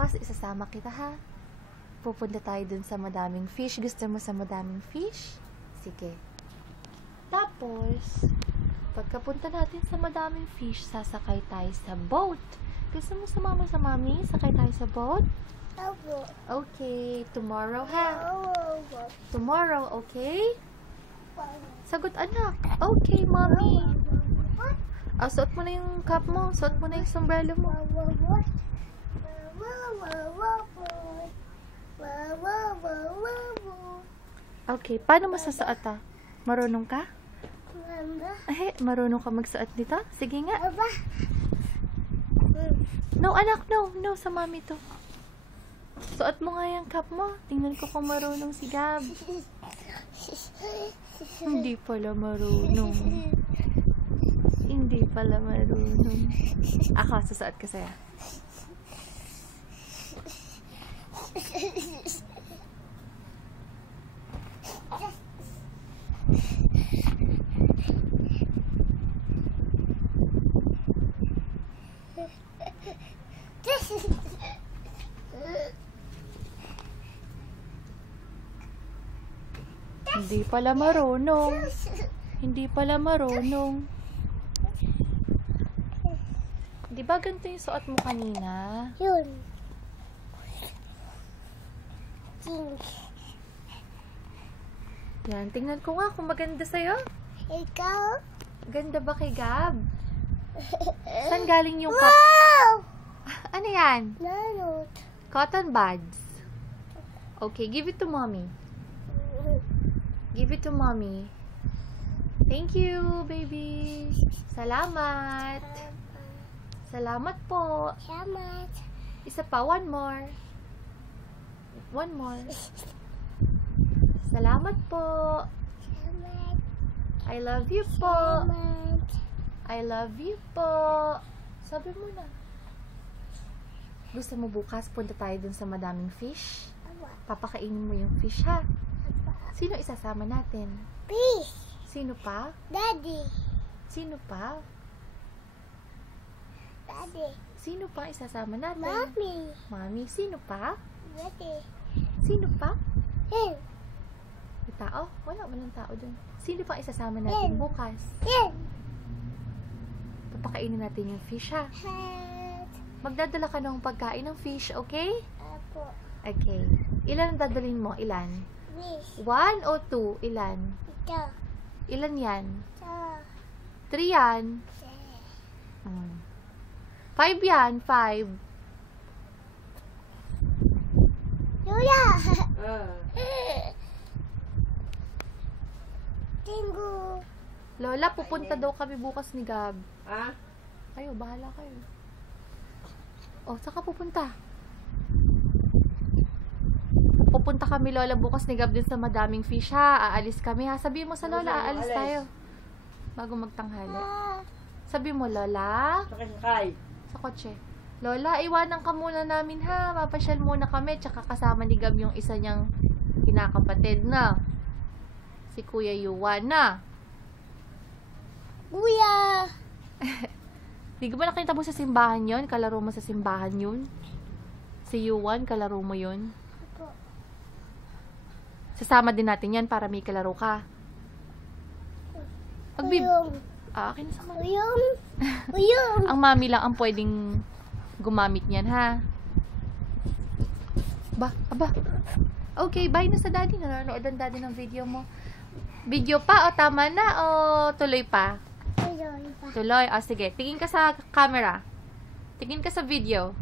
Bukas isasama kita ha. Pupunta tayo dun sa madaming fish. Gusto mo sa madaming fish? Sige. Tapos, pagkapunta natin sa madaming fish, sasakay tayo sa boat. Gusto mo sumama sa mami? Sakay tayo sa boat? Okay. Tomorrow ha? Tomorrow, okay? Sagot anak. Okay, mami. Suot mo na yung cap mo. Suot mo na yung sombrero mo. Okay, paano masasuot ah? Marunong ka? Marunong ka magsuot nito? Sige nga. No, anak, no. No, sa mami to. Suot mo nga yung cap mo. Tingnan ko kung marunong si Gab. Hindi pala marunong. Hindi pala marunong. Ako, susuot ko sa'yo. Hindi pala marunong. Hindi pala marunong. Di ba ganito yung suot mo kanina? Yun. Pink. Yan, tingnan ko nga kung maganda sa'yo. Ikaw? Ganda ba kay Gab? Saan galing yung cup? Wow! Ano yan? Nanot. Cotton buds. Okay, give it to mommy. Give it to mommy. Thank you, baby. Salamat. Salamat po. Salamat. Isa pa, one more. One more. Salamat po. Salamat. I love you po. Salamat. I love you po. Sabi mo na. Gusto mo bukas punta tayo dun sa madaming fish? Papakainin mo yung fish ha? Sino isasama natin? Fish. Sino pa? Daddy. Sino pa? Daddy. Sino pa isasama natin? Mommy. Mami, sino pa? Daddy. Sino pa? Yan. May tao? Wala, walang tao dun. Sino pa isasama natin bukas? Yan. Papakainin natin yung fish ha? Hat. Magdadala ka ng pagkain ng fish, okay? Apo. Okay. Ilan ang dadalhin mo? Ilan? Fish. 1 o 2? Ilan? Ito. Ilan yan? Ito. 3 yan? 5 yan? 5? Lola. Tinggo. Lola, pupunta daw kami bukas ni Gab. Ah? Ayo, bahala kayo. Oh, saan ka pupunta? Pupunta kami, Lola, bukas ni Gab din sa madaming fish, ha? Aalis kami, ha? Sabi mo sa Lola, aalis tayo. Bago magtanghali. Sabi mo, Lola? Sakay. Sa kotse. Lola, iwanan ka muna namin, ha? Mapasyal muna kami, tsaka kasama ni Gab yung isa niyang kinakapatid na. Si Kuya Yuan na. Kuya. Di ba nakita mo sa simbahan yon? Kalaro mo sa simbahan yun? Si Yuan, kalaro mo yun? Apo. Sasama din natin yan para may kalaro ka. Uyong. Akin na sa mami. Uyong. Uyong. Ang mami lang ang pwedeng gumamit niyan, ha? Aba. Okay, bye na sa daddy. Nanonood ang daddy ng video mo. Video pa o tama na o tuloy pa? Uyong pa. Tuloy. O sige, tingin ka sa camera. Tingin ka sa video.